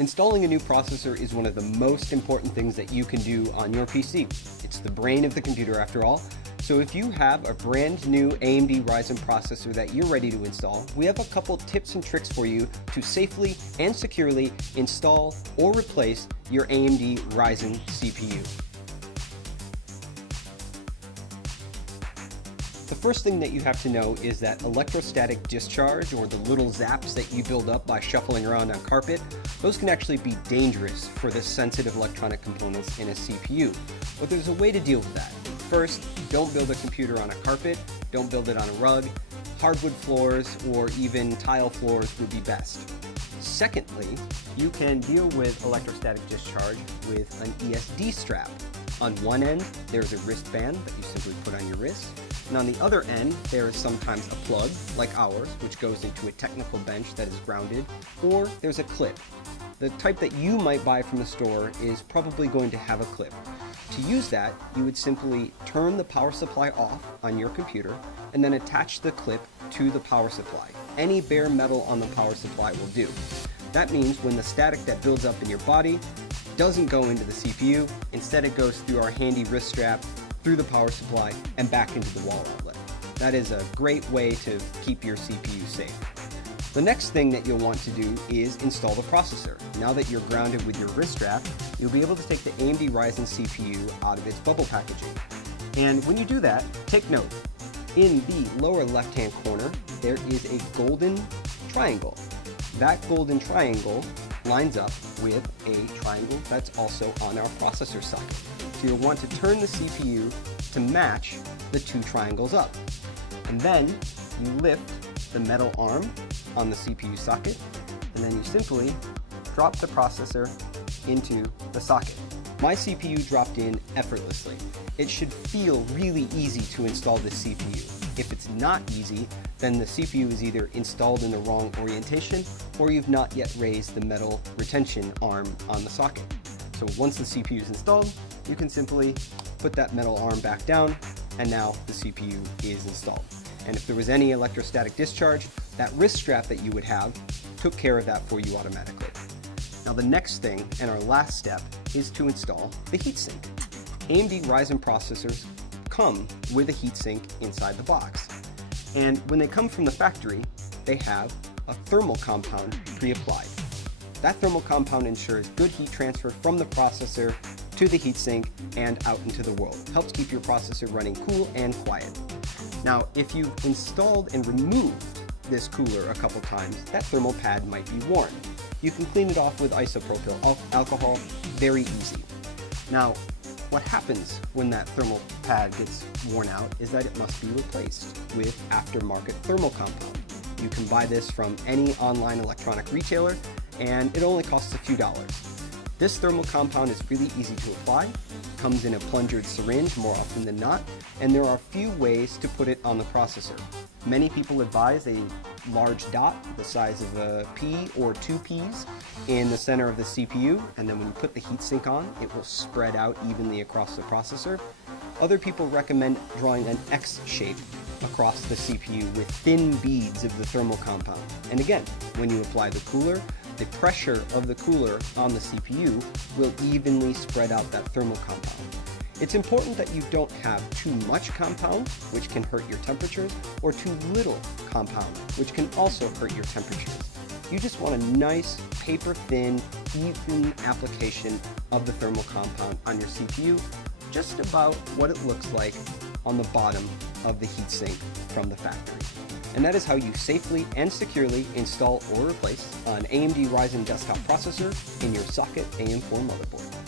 Installing a new processor is one of the most important things that you can do on your PC. It's the brain of the computer after all. So if you have a brand new AMD Ryzen processor that you're ready to install, we have a couple tips and tricks for you to safely and securely install or replace your AMD Ryzen CPU. The first thing that you have to know is that electrostatic discharge, or the little zaps that you build up by shuffling around on carpet, those can actually be dangerous for the sensitive electronic components in a CPU. But there's a way to deal with that. First, don't build a computer on a carpet, don't build it on a rug. Hardwood floors or even tile floors would be best. Secondly, you can deal with electrostatic discharge with an ESD strap. On one end, there's a wristband that you simply put on your wrist. And on the other end, there is sometimes a plug, like ours, which goes into a technical bench that is grounded, or there's a clip. The type that you might buy from the store is probably going to have a clip. To use that, you would simply turn the power supply off on your computer and then attach the clip to the power supply. Any bare metal on the power supply will do. That means when the static that builds up in your body doesn't go into the CPU, instead it goes through our handy wrist strap, through the power supply, and back into the wall outlet. That is a great way to keep your CPU safe. The next thing that you'll want to do is install the processor. Now that you're grounded with your wrist strap, you'll be able to take the AMD Ryzen CPU out of its bubble packaging. And when you do that, take note. In the lower left-hand corner, there is a golden triangle. That golden triangle lines up with a triangle that's also on our processor socket. So you'll want to turn the CPU to match the two triangles up. And then you lift the metal arm on the CPU socket, and then you simply drop the processor into the socket. My CPU dropped in effortlessly. It should feel really easy to install this CPU. If it's not easy, then the CPU is either installed in the wrong orientation or you've not yet raised the metal retention arm on the socket. So once the CPU is installed, you can simply put that metal arm back down, and now the CPU is installed. And if there was any electrostatic discharge, that wrist strap that you would have took care of that for you automatically. Now the next thing, and our last step, is to install the heatsink. AMD Ryzen processors come with a heatsink inside the box. And when they come from the factory, they have a thermal compound pre-applied. That thermal compound ensures good heat transfer from the processor to the heatsink and out into the world. It helps keep your processor running cool and quiet. Now, if you've installed and removed this cooler a couple times, that thermal pad might be worn. You can clean it off with isopropyl alcohol, very easy. Now, what happens when that thermal pad gets worn out is that it must be replaced with aftermarket thermal compound. You can buy this from any online electronic retailer, and it only costs a few dollars. This thermal compound is really easy to apply, comes in a plungered syringe more often than not, and there are a few ways to put it on the processor. Many people advise a large dot the size of a pea or 2 peas in the center of the CPU, and then when you put the heatsink on, it will spread out evenly across the processor. Other people recommend drawing an X shape across the CPU with thin beads of the thermal compound. And again, when you apply the cooler, the pressure of the cooler on the CPU will evenly spread out that thermal compound. It's important that you don't have too much compound, which can hurt your temperatures, or too little compound, which can also hurt your temperatures. You just want a nice, paper-thin, even application of the thermal compound on your CPU, just about what it looks like on the bottom of the heatsink from the factory. And that is how you safely and securely install or replace an AMD Ryzen desktop processor in your Socket AM4 motherboard.